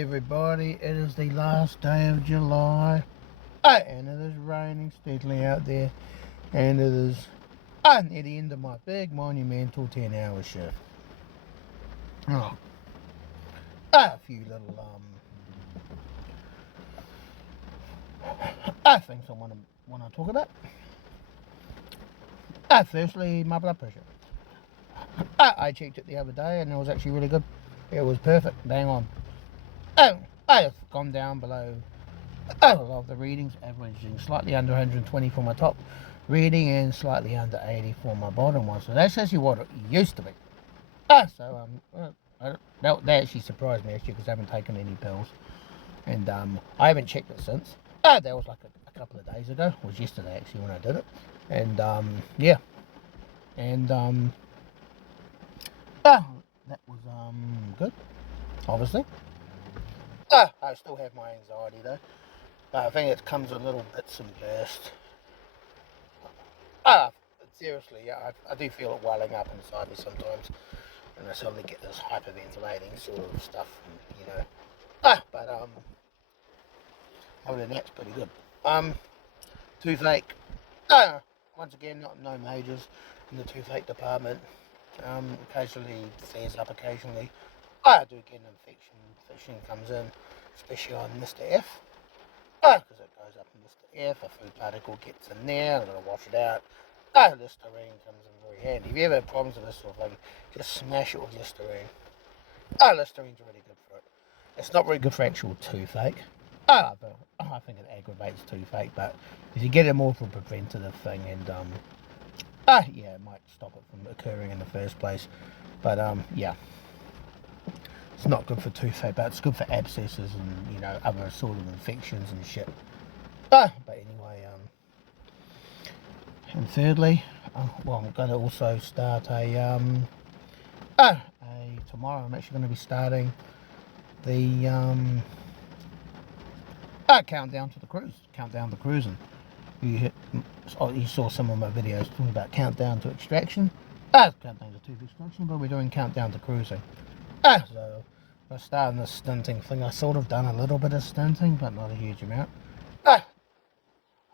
everybody, it is the last day of July, and it is raining steadily out there, and it is near the end of my big monumental 10-hour shift. A few little things I want to talk about. Firstly, my blood pressure. I checked it the other day, and it was actually really good. It was perfect, bang on. It's gone down below a lot of the readings, averaging slightly under 120 for my top reading and slightly under 80 for my bottom one. So that's actually what it used to be. That actually surprised me actually, because I haven't taken any pills, and I haven't checked it since. That was like a couple of days ago. It was yesterday actually when I did it, and yeah, and that was good. Obviously, I still have my anxiety though. I think it comes in little bits and bursts. Seriously, yeah, I do feel it welling up inside me sometimes, and I suddenly get this hyperventilating sort of stuff, and, you know. But other than that, it's pretty good. Toothache. Once again, no majors in the toothache department. Occasionally flares up occasionally. I do get an infection. Infection comes in, especially on Mr. F. Because it goes up in Mr. F. A food particle gets in there. I've got to wash it out. Listerine comes in very handy. If you ever have problems with this sort of thing, just smash it with Listerine. Listerine's really good for it. It's not very good for actual toothache. But I think it aggravates toothache. But if you get it more for a preventative thing, and yeah, it might stop it from occurring in the first place. But yeah, it's not good for toothache, but it's good for abscesses and, you know, other sort of infections and shit. But anyway, and thirdly, well, I'm going to also start tomorrow. I'm actually going to be starting the countdown to the cruise, countdown to cruising. You saw some of my videos talking about countdown to extraction. Countdown to tooth extraction, but we're doing countdown to cruising. So I started this stinting thing. I sort of done a little bit of stinting, but not a huge amount.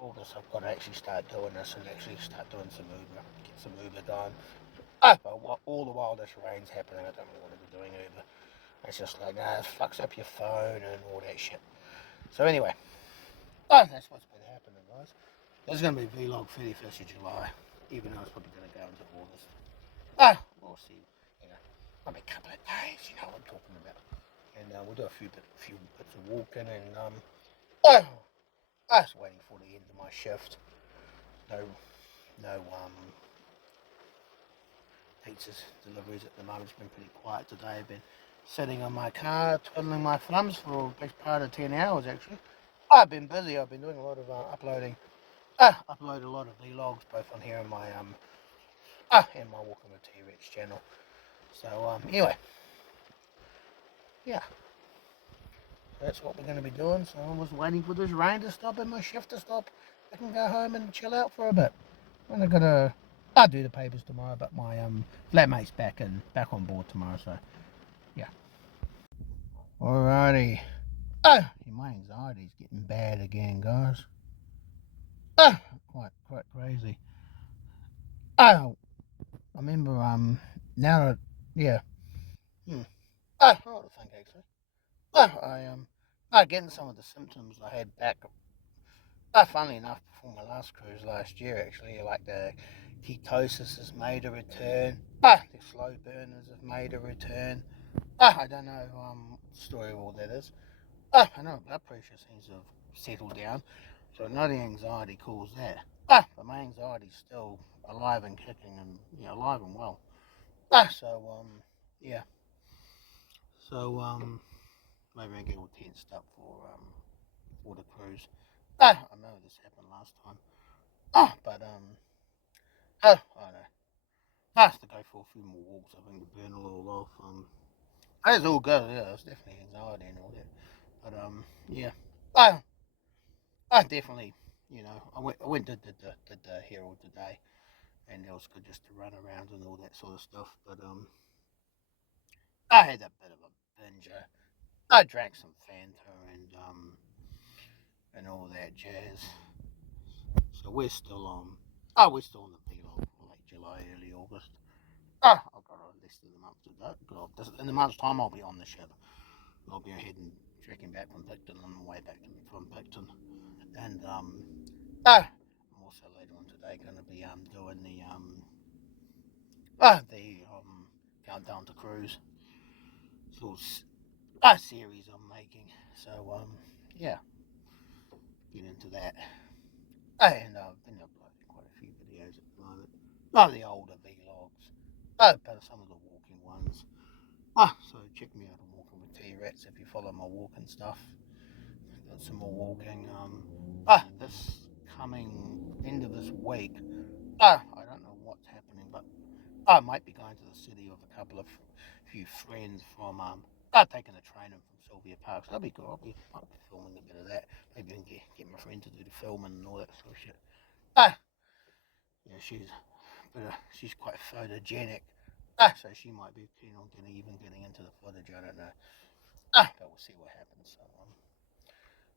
August, I've got to actually start doing this and actually start doing some Uber, get some Uber going. But all the while this rain's happening, I don't really want to be doing Uber. It's just like, it fucks up your phone and all that shit. So anyway, that's what's been happening, guys. There's going to be vlog 31st of July, even though it's probably going to go into August. We'll see. You know, maybe a couple of days, you know what I'm talking about. And we'll do a few bits of walking, and I was waiting for the end of my shift. No pizzas deliveries at the moment. It's been pretty quiet today. I've been sitting on my car, twiddling my thumbs for the best part of 10 hours actually. I've been busy. I've been doing a lot of uploading. Upload a lot of vlogs, both on here and my Walking with T-Rex channel. So anyway, yeah, that's what we're going to be doing. So I was waiting for this rain to stop and my shift to stop. I can go home and chill out for a bit. And I'll do the papers tomorrow, but my flatmate's back on board tomorrow. So yeah. Alrighty. My anxiety's getting bad again, guys. Quite crazy. I remember now that, yeah. I want to think actually. I getting some of the symptoms I had back. Funnily enough, before my last cruise last year, actually, like the ketosis has made a return. The slow burners have made a return. I don't know the story of all that is. I know blood pressure seems to have settled down, so I know the anxiety caused that. But my anxiety's still alive and kicking, and alive and well. So yeah. So maybe I get all tensed up for the cruise. I know this happened last time. But I don't know. I have to go for a few more walks, I think, to burn it all off. It's all good, yeah, it's definitely anxiety and all that. But yeah. I definitely, I went to the Herald today, and it was good just to run around and all that sort of stuff. But I had a bit of a binge. I drank some Fanta and all that jazz. So we're still on. Oh, we're still on the vlog for late July, early August. I've got less than a month to go. In a month's time, I'll be on the ship. I'll be ahead and trekking back from Picton on the way back from Picton. And I'm also later on today going to be doing the countdown to cruise little series I'm making. So yeah, get into that. And I've been uploading quite a few videos at the moment. Not the older vlogs, but some of the walking ones. So check me out on Walking with T-Rex if you follow my walking stuff. Got some more walking. This coming end of this week. I don't know what's happening, but I might be going to the city with a couple of few friends from taking a train from Sylvia Park. So that'll be good. Might be filming a bit of that. Maybe I can get my friend to do the filming and all that sort of shit. Yeah, she's quite photogenic. So she might be keen on getting into the footage. I don't know. But we'll see what happens. So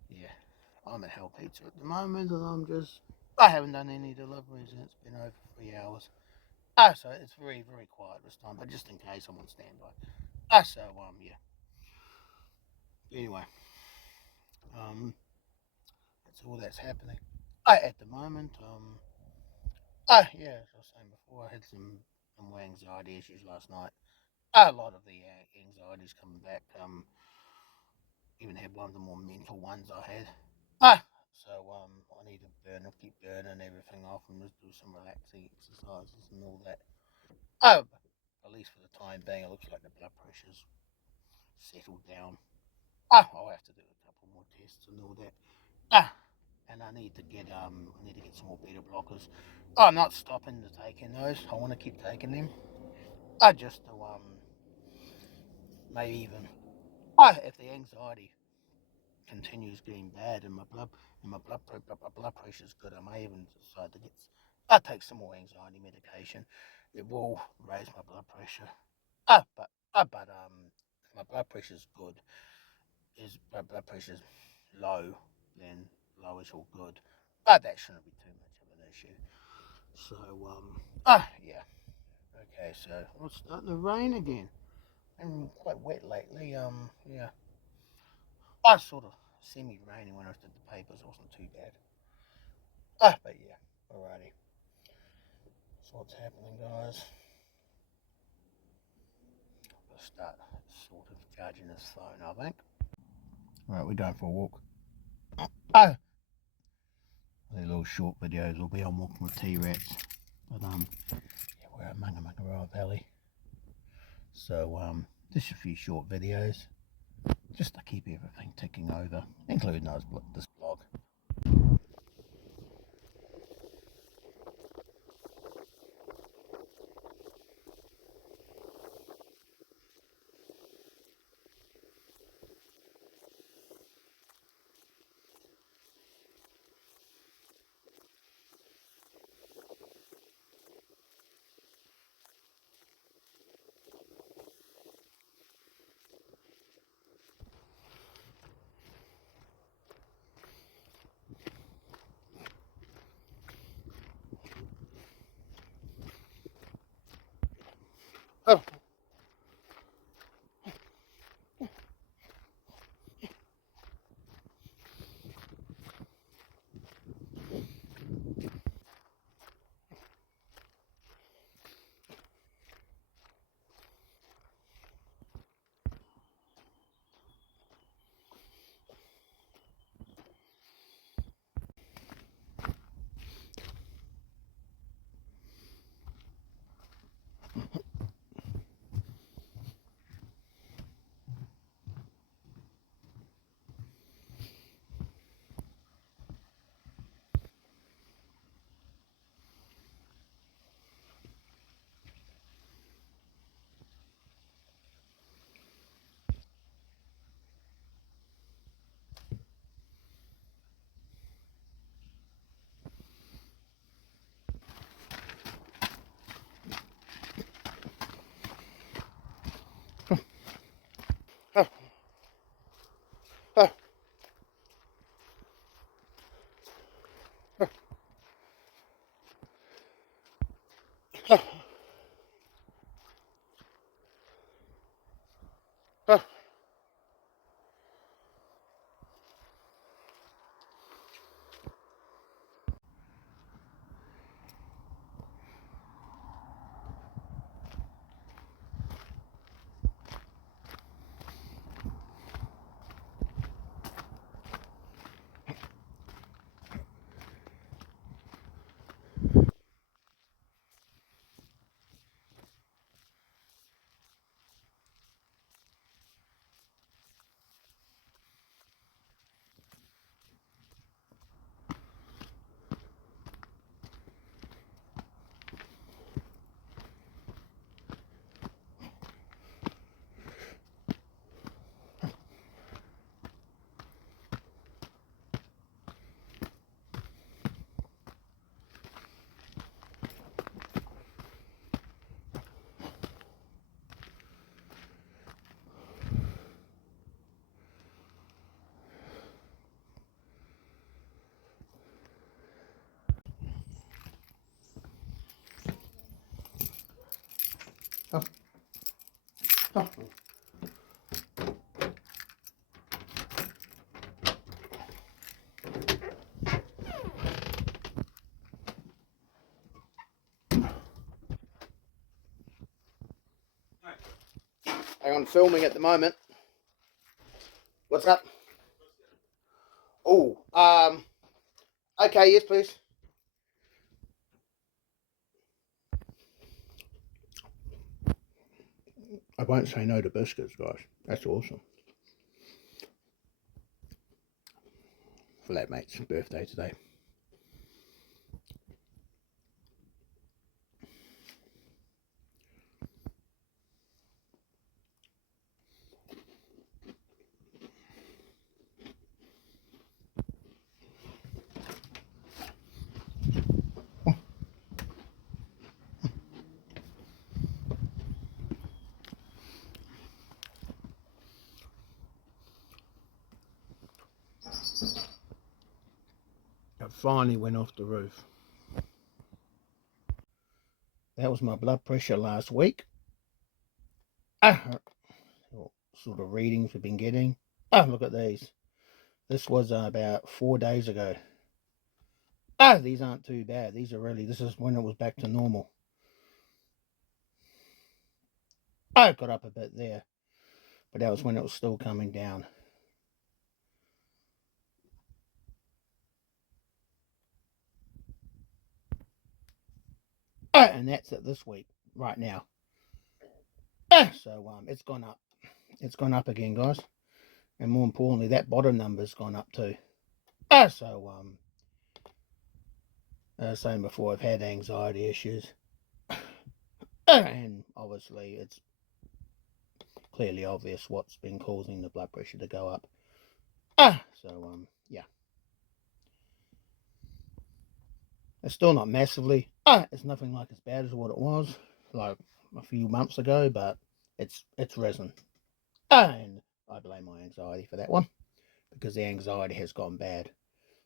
yeah, I'm at Hell Pizza at the moment, and I haven't done any deliveries, and it's been over 3 hours. So it's very, very quiet this time, but just in case I'm on standby. So yeah. Anyway, that's all that's happening. At the moment, yeah, as I was saying before, I had some more anxiety issues last night. A lot of the anxiety's coming back. Even had one of the more mental ones I had. So I need to keep burning everything off, and just do some relaxing exercises and all that. At least for the time being, it looks like the blood pressure's settled down. I'll have to do a couple more tests and all that. And I need to get some more beta blockers. I'm not stopping to taking those. I want to keep taking them. Just to maybe even if the anxiety continues getting bad and my blood pressure's good, I may even decide to take some more anxiety medication. It will raise my blood pressure. If my blood pressure's good, is my blood pressure's low, then low is all good. But that shouldn't be too much of an issue. So yeah. Okay, so it's starting to rain again. And quite wet lately. Yeah. I sort of semi-raining when I did the papers. It wasn't too bad. But yeah. Alrighty. That's what's happening, guys. I'll start sort of charging this phone, I think. Alright, we're going for a walk. Oh! These little short videos will be on Walking with T-Rex. But yeah, we're at Mangamangaroa Valley. So just a few short videos. Just to keep everything ticking over, including this blog. Hang on, filming at the moment. What's up? Oh, okay, yes, please. I won't say no to biscuits, guys. That's awesome. Flatmate's birthday today. It finally went off the roof. That was my blood pressure last week. What sort of readings we've been getting. Look at these. This was about 4 days ago. These aren't too bad. These are really, this is when it was back to normal. I got up a bit there, but that was when it was still coming down. And that's it this week, right now. So it's gone up. It's gone up again, guys. And more importantly, that bottom number's gone up too. Same before, I've had anxiety issues. And obviously, it's clearly obvious what's been causing the blood pressure to go up. Yeah. It's still not massively. It's nothing like as bad as what it was like a few months ago, but it's risen. And I blame my anxiety for that one, because the anxiety has gone bad.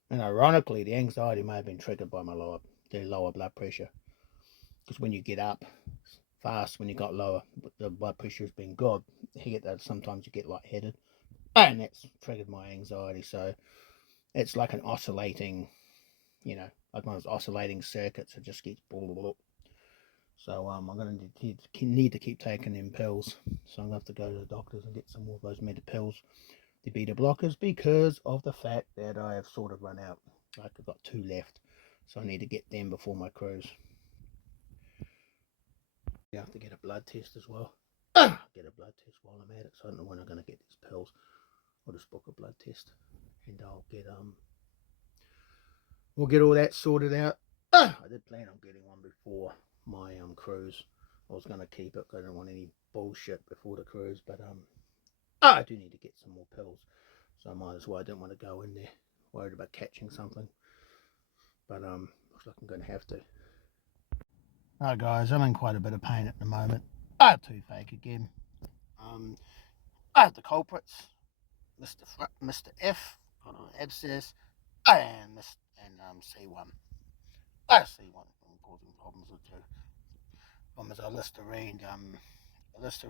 And ironically, the anxiety may have been triggered by my lower blood pressure. Because when you get up fast, when you got lower, the blood pressure has been good. Sometimes you get lightheaded, and that's triggered my anxiety. So it's like an oscillating, like one of those oscillating circuits. It just keeps blah, blah, blah. So I'm going to need to keep taking them pills. So I'm going to have to go to the doctors and get some more of those meta pills, the beta blockers, because of the fact that I have sort of run out. Like I've got 2 left, so I need to get them before my cruise. I have to get a blood test as well. Get a blood test while I'm at it. So I don't know when I'm going to get these pills. I'll just book a blood test, and I'll get we'll get all that sorted out. I did plan on getting one before my cruise. I was going to keep it because I don't want any bullshit before the cruise, but I do need to get some more pills, so I might as well. I didn't want to go in there worried about catching something, but looks like I'm going to have to. Alright guys, I'm in quite a bit of pain at the moment. I have toothache again. I have the culprits, Mr. F, got an abscess, and C1. C1 causing problems with two. One is a Listerine, Mr.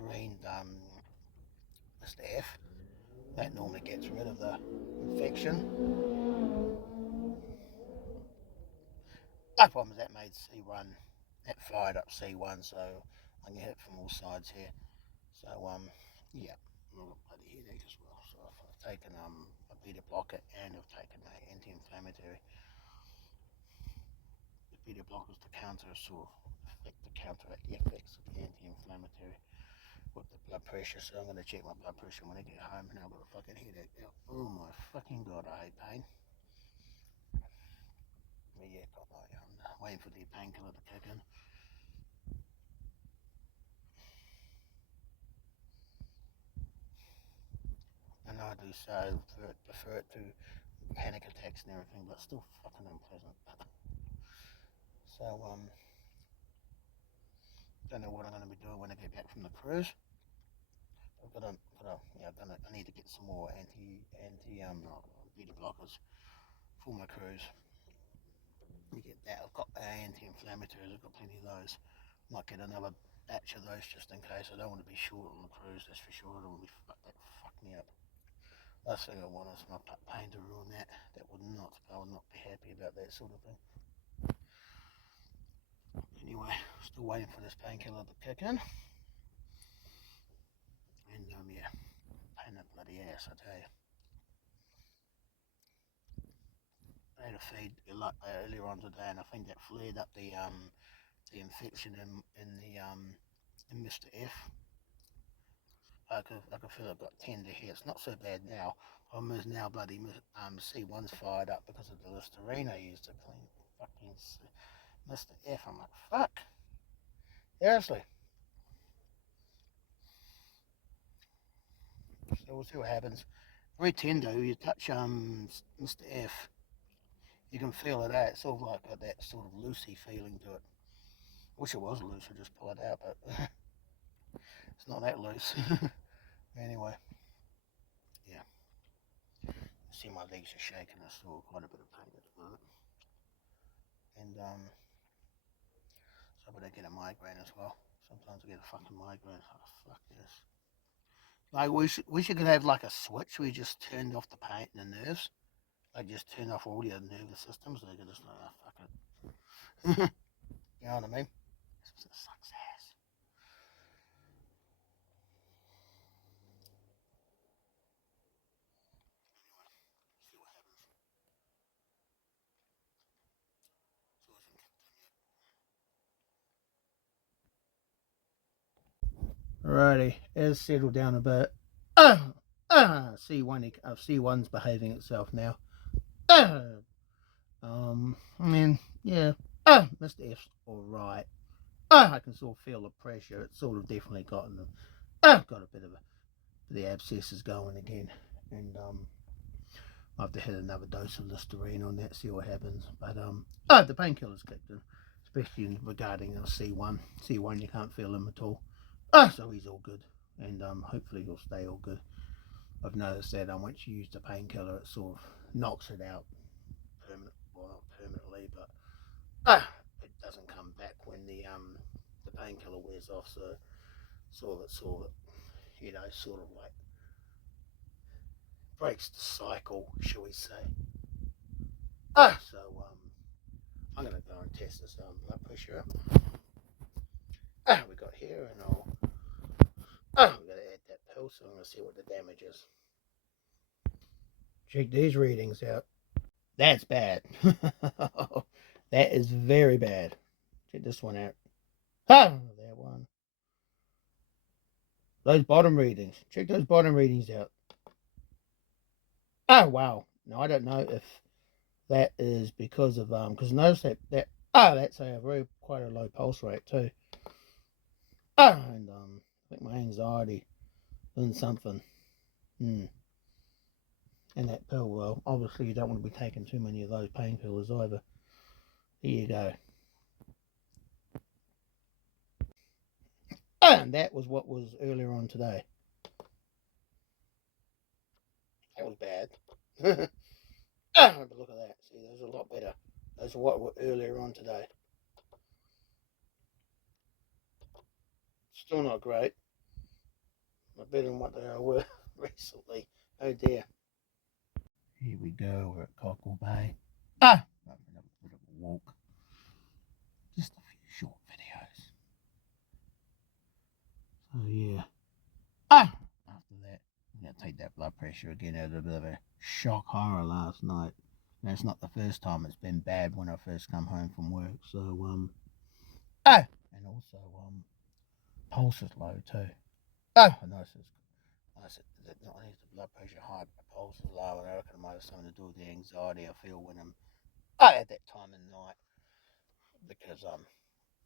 F. That normally gets rid of the infection. My problem is that made C1, that fired up C1, so I can hit it from all sides here. So yeah, I've got bloody headache as well. So I've taken a beta blocker, and I've taken an anti-inflammatory. The beta blockers to counteract the effects of the anti-inflammatory with the blood pressure. So I'm going to check my blood pressure when I get home, and I've got a fucking headache now. Oh my fucking god, I hate pain. But yeah, I'm waiting for the painkiller to kick in. And I do so prefer it to panic attacks and everything, but still fucking unpleasant. So don't know what I'm going to be doing when I get back from the cruise. I need to get some more beta blockers for my cruise. You get that. I've got anti-inflammatories. I've got plenty of those. Might get another batch of those just in case. I don't want to be short on the cruise. That's for sure. I don't want to be fuck me up. Last thing I want is my pain to ruin that. I would not be happy about that sort of thing. Anyway, still waiting for this painkiller to kick in. And yeah, pain in the bloody ass, I tell you. I had a feed earlier on today, and I think that flared up the infection in Mr. F. I could feel I've got tender here. It's not so bad now. Almost now bloody C1's fired up because of the Listerine I used to clean fucking Mr. F. I'm like, fuck. Seriously. So we'll see what happens. Very tender. You touch Mr. F, you can feel it out. It's sort of like that sort of loosey feeling to it. Wish it was loose. I just pull it out, but it's not that loose. Anyway, yeah. See, my legs are shaking. I still quite a bit of pain at the moment, and so I get a migraine as well. Sometimes I get a fucking migraine. Oh, fuck this. Like we should could have like a switch. We just turned off the pain, the nerves. Like just turn off all your nervous systems. They could just like, oh, fuck it. You know what I mean? It sucks ass. See what happens. So Alrighty, it's settled down a bit. C1's behaving itself now. I mean, yeah. Mr. F's alright. I can sort of feel the pressure. It's sort of definitely gotten them. Got a bit of the abscesses going again, and I have to hit another dose of Listerine on that, see what happens. But the painkillers kicked in, especially regarding C1. C1, you can't feel him at all. So he's all good, and hopefully he'll stay all good. I've noticed that once you use the painkiller, it sort of knocks it out well, not permanently, but it doesn't come back when the painkiller wears off. So sort of, sort of like breaks the cycle, shall we say? So I'm gonna go and test this blood pressure. We got here, and we gotta add that pill, so I'm gonna see what the damage is. Check these readings out. That's bad. That is very bad. Check this one out. That one. Those bottom readings. Check those bottom readings out. Oh wow. Now I don't know if that is because of because notice that that's a very quite a low pulse rate too. And I think my anxiety and something. And that pill, well, obviously you don't want to be taking too many of those painkillers either. Here you go. And that was what was earlier on today. That was bad. But look at that. See, those are a lot better. Those are what were earlier on today. Still not great. But better than what they were recently. Oh dear. Here we go. We're at Cockle Bay. Going for another bit of a walk. Just a few short videos. So yeah. After that, I'm going to take that blood pressure again. I had a bit of a shock horror last night. And it's not the first time it's been bad when I first come home from work. So and also pulse is low too. I noticed that not only is the blood pressure high, but the pulse is low, and I reckon it might have something to do with the anxiety I feel when I'm at that time of night, because I'm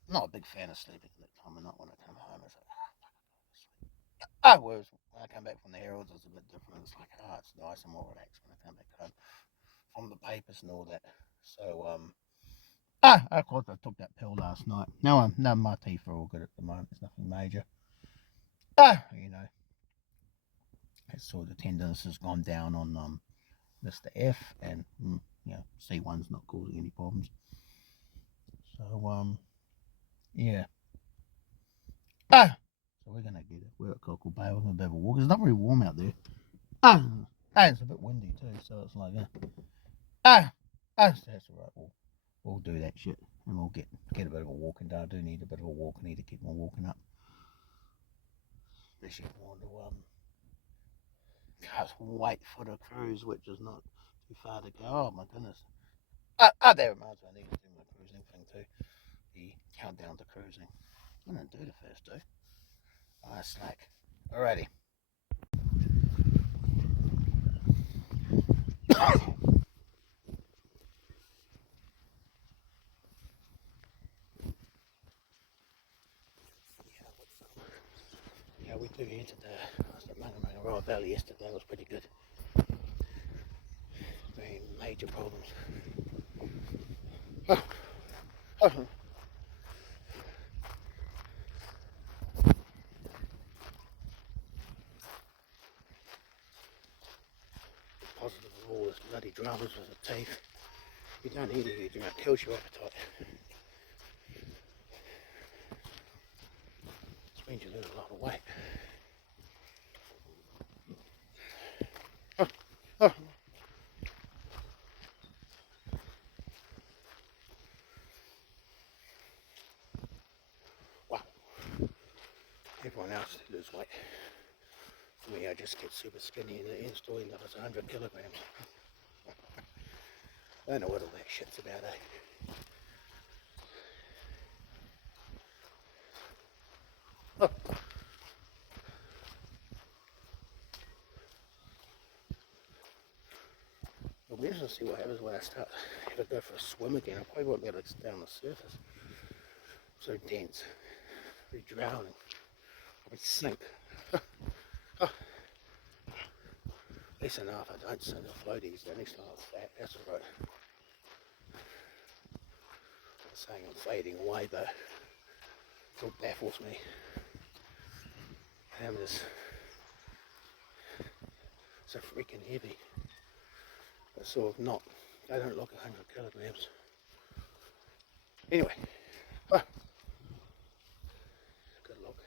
not a big fan of sleeping at that time of night when I come home. It's like, whereas when I come back from the Heralds, it's a bit different. It's like, it's nice and more relaxed when I come back home from the papers and all that. So of course I took that pill last night. No, my teeth are all good at the moment. There's nothing major. You know, it's sort of the tenderness has gone down on Mr. F, and C1's not causing any problems. So yeah. So we're gonna get it. We're at Cockle Bay. We're gonna have a walk. It's not very warm out there. It's a bit windy too, so it's like that's all right. We'll do that shit, and we'll get a bit of a walking done. I do need a bit of a walk. I need to keep my walking up. unless you want to just wait for the cruise, which is not too far to go. Oh my goodness. There it reminds me, I need to do my cruising thing too. The countdown to cruising. I didn't do the first two. Slack. Alrighty. Yeah, we do here today. I was at Mangamarara Valley yesterday. It was pretty good. Very major problems. Positive of all this bloody dramas with the teeth. You don't eat it, it kills your appetite. Which means you lose a lot of weight. Wow. Everyone else lose weight. For me, I just get super skinny and the install end up as 100 kilograms. I don't know what all that shit's about, eh? I'll be interested to see what happens when I start to go for a swim again. I probably won't be able to stay on the surface. So dense. I'll be drowning. I'll be sink. At least enough I don't send the floaties. The next time I'm fat, that's alright. I'm not saying I'm fading away, but it still baffles me. I'm just so freaking heavy. But sort of not. They don't look 100 kilograms. Anyway. Good look.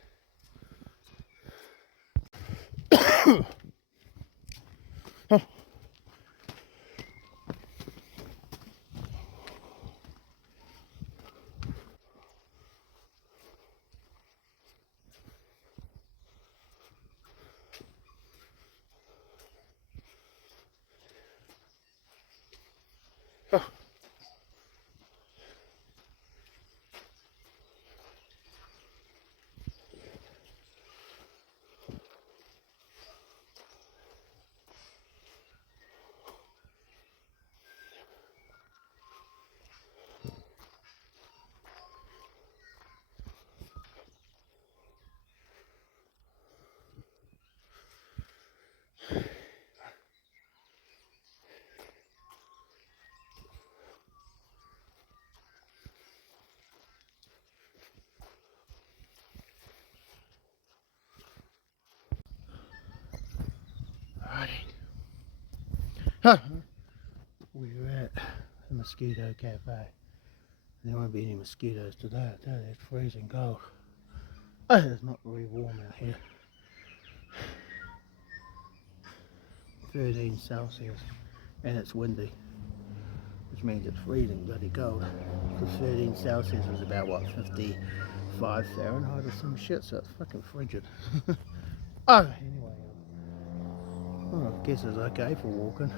We're at the Mosquito Cafe. There won't be any mosquitoes today, I tell you, it's freezing cold. It's not really warm out here. 13 Celsius and it's windy, which means it's freezing bloody cold. Because 13 Celsius is about what, 55 Fahrenheit or some shit, so it's fucking frigid. Anyway, well, I guess it's okay for walking.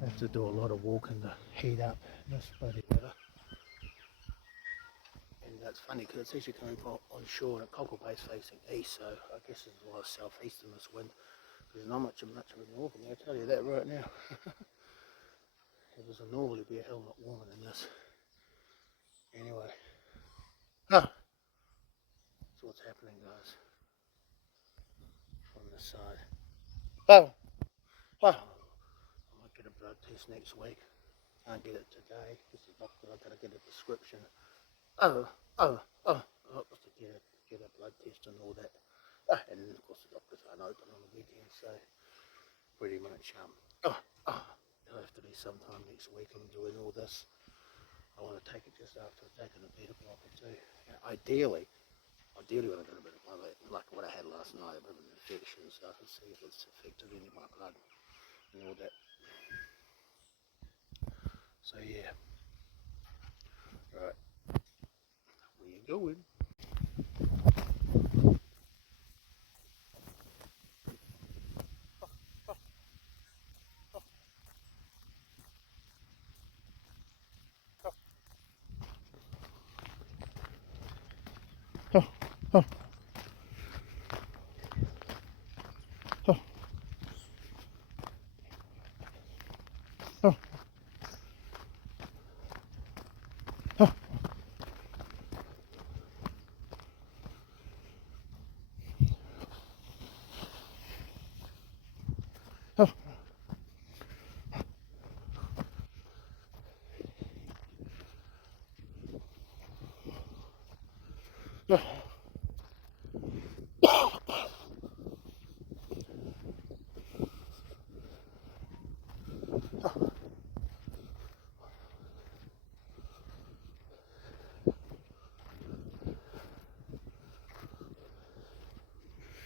I have to do a lot of walking to heat up this bloody weather. And that's funny because it's actually coming from on shore and Cockle Bay's facing east, so I guess there's a lot of southeast in this wind. There's not much of a northern, I'll tell you that right now. It was a normally be a hell lot warmer than this. Anyway. That's what's happening, guys. On this side. I might get a blood test next week. Can't get it today because the doctor, I've got to get a prescription. To get a blood test and all that. And of course the doctors aren't open on the weekend, so pretty much it'll have to be sometime next week. I'm doing all this. I want to take it just after I've taken a beta block or two. Ideally when I got a bit of blood, like what I had last night, a bit of an infection, so I can see if it's affected any of my blood and all that. So yeah. Right. Where you going? Oh. Oh. Oh. Oh. Oh. Oh.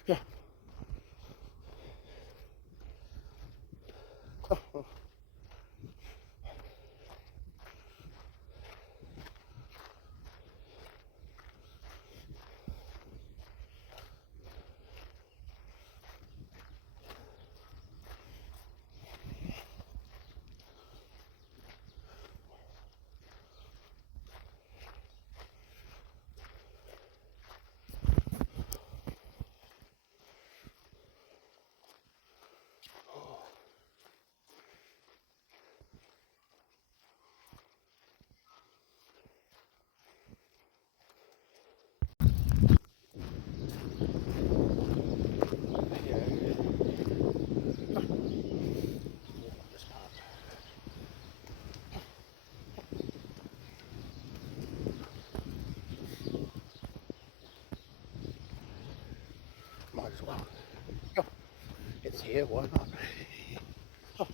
Yeah. Oh. Might as well. Oh. It's here, why not? Oh.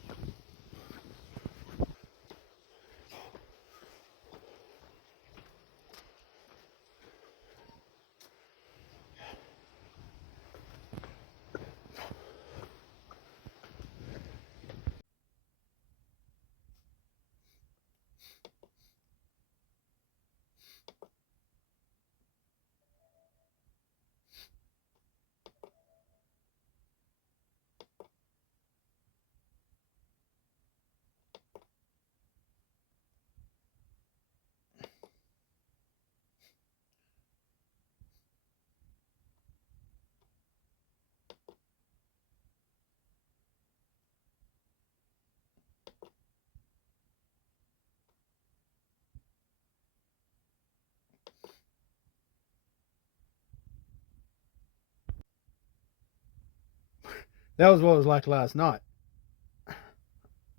That was what it was like last night.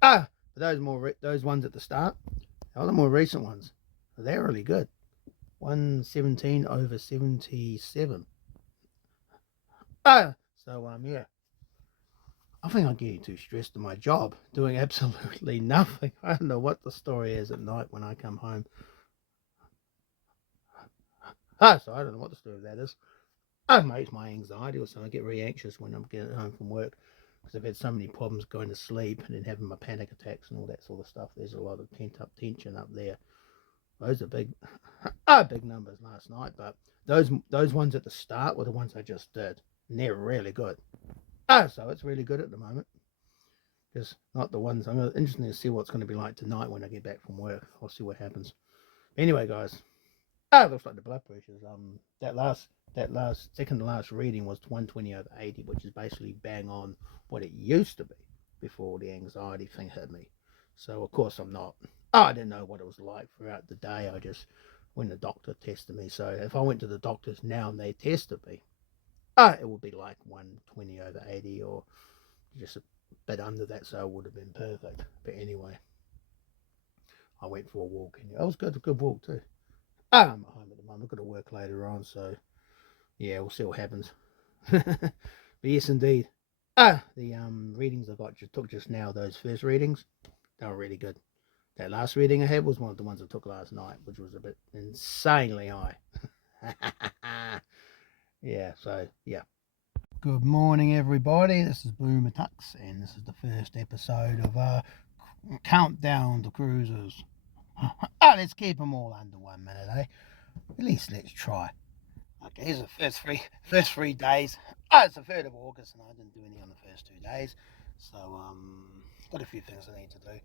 But those ones at the start, they were the more recent ones. They're really good. 117/77. Yeah. I think I'm getting too stressed in my job, doing absolutely nothing. I don't know what the story is at night when I come home. So I don't know what the story of that is. Maybe it's my anxiety or something. I get really anxious when I'm getting home from work because I've had so many problems going to sleep and then having my panic attacks and all that sort of stuff. There's a lot of pent up tension up there. Those are big numbers last night, but those ones at the start were the ones I just did, and they're really good. So it's really good at the moment. Just not the ones. I'm interested to see what's going to be like tonight when I get back from work. I'll see what happens. Anyway, guys, looks like the blood pressures. That last second to last reading was 120/80, which is basically bang on what it used to be before the anxiety thing hit me. So of course I'm not. I didn't know what it was like throughout the day. I just when the doctor tested me. So if I went to the doctors now and they tested me, it would be like 120/80 or just a bit under that. So it would have been perfect. But anyway, I went for a walk and it was good. A good walk too. I'm at home at the moment. I've got to work later on, so yeah, we'll see what happens. But yes, indeed. The readings I took just now, those first readings, they were really good. That last reading I had was one of the ones I took last night, which was a bit insanely high. Yeah, so yeah. Good morning, everybody. This is Boomer Tux, and this is the first episode of Countdown to Cruises. Let's keep them all under 1 minute, eh? At least let's try. Okay, here's the first three days. It's the 3rd of August, and I didn't do any on the first 2 days. So, got a few things I need to do.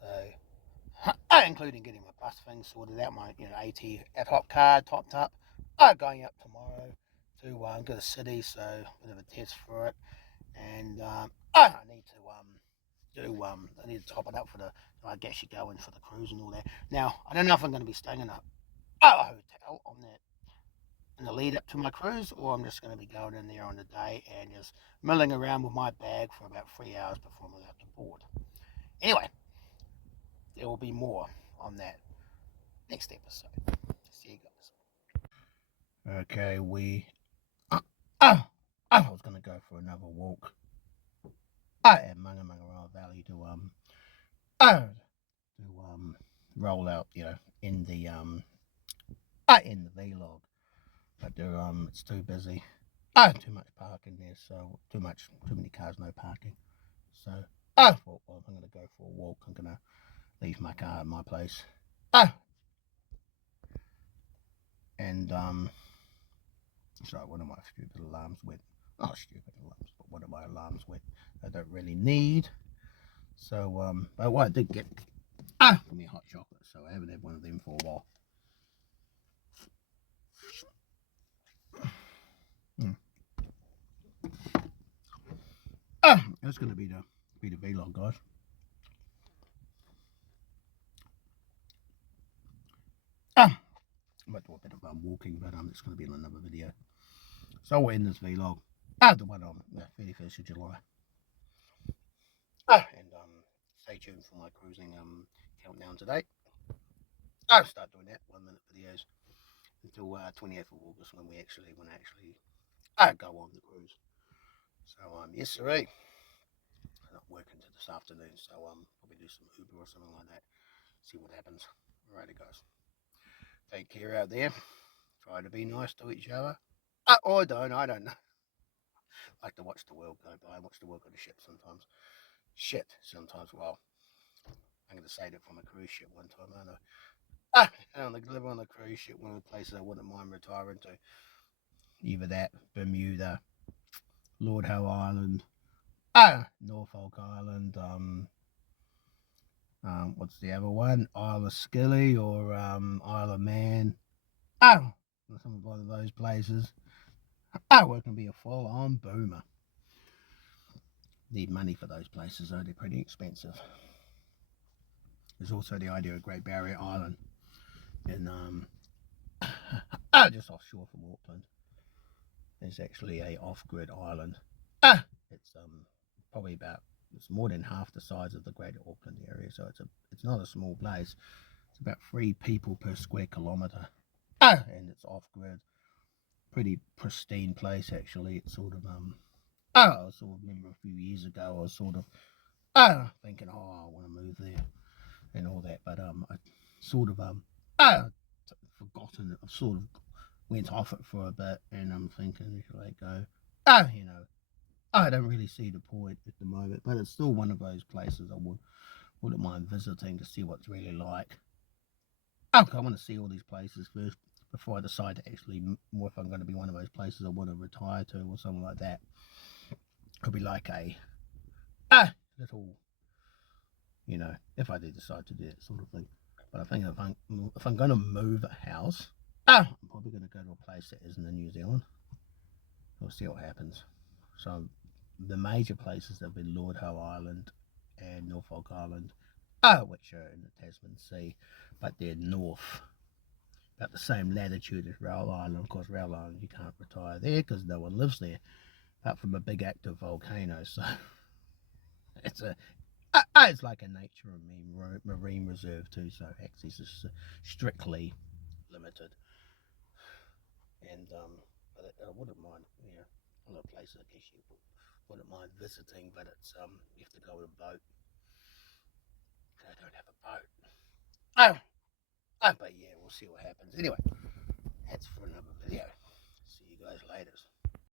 So, including getting my bus thing sorted out, my AT ad hoc card topped up. going up tomorrow to go to the city, so a bit of a test for it, and I need to I need to top it up for the actually go in for the cruise and all that. Now I don't know if I'm going to be staying in a hotel on that in the lead up to my cruise, or I'm just going to be going in there on the day and just milling around with my bag for about 3 hours before I'm allowed to board. Anyway, there will be more on that next episode. See you guys. Okay, I was going to go for another walk. At Mangamangara Valley to roll out, in the vlog, but it's too busy. Too much parking there, so too many cars, no parking. So I thought, well, if I'm gonna go for a walk, I'm gonna leave my car at my place. And sorry, one of my stupid alarms went. Not stupid alarms, but one of my alarms went. I don't really need. So but what I did get for me hot chocolate, so I haven't had one of them for a while. That's gonna be the vlog, guys. I might do a bit of walking, but it's gonna be in another video. So we'll end this vlog. The one on the 31st of July. And stay tuned for my cruising countdown today. I'll start doing that 1 minute videos until 28th of August when I actually go on the cruise. So yes sir, I'm not working till this afternoon, so probably do some Uber or something like that. See what happens. Alrighty guys. Take care out there. Try to be nice to each other. Or don't, I don't know. I like to watch the world go by. I watch the world go to shit sometimes. Well, I'm going to say that from a cruise ship one time, aren't I? And I live on a cruise ship, one of the places I wouldn't mind retiring to. Either that, Bermuda, Lord Howe Island, Norfolk Island, what's the other one? Isle of Scilly or Isle of Man. Some of those places. It can be a full-on boomer. Need money for those places, though. They're pretty expensive. There's also the idea of Great Barrier Island in just offshore from Auckland. There's actually a off-grid island. It's probably it's more than half the size of the Greater Auckland area, so it's not a small place. It's about 3 people per square kilometre, and it's off-grid. Pretty pristine place actually. It's sort of I remember a few years ago I was sort of thinking, I want to move there and all that, but I sort of forgotten it. I sort of went off it for a bit, and I'm thinking, should I go? I don't really see the point at the moment, but it's still one of those places I wouldn't mind visiting to see what's really like. I want to see all these places first before I decide to actually, if I'm going to be one of those places I want to retire to or something like that. It'll be like a little, if I do decide to do that sort of thing. But I think if I'm going to move a house, I'm probably going to go to a place that isn't in New Zealand. We'll see what happens. So the major places have been Lord Howe Island and Norfolk Island, which are in the Tasman Sea, but they're north, about the same latitude as Raoul Island. Of course, Raoul Island, you can't retire there because no one lives there, apart from a big active volcano. So it's like a nature and marine reserve too. So access is strictly limited. And but I wouldn't mind, a lot of places I guess you wouldn't mind visiting, but it's you have to go with a boat. I don't have a boat. But yeah, we'll see what happens. Anyway, that's for another video. See you guys later.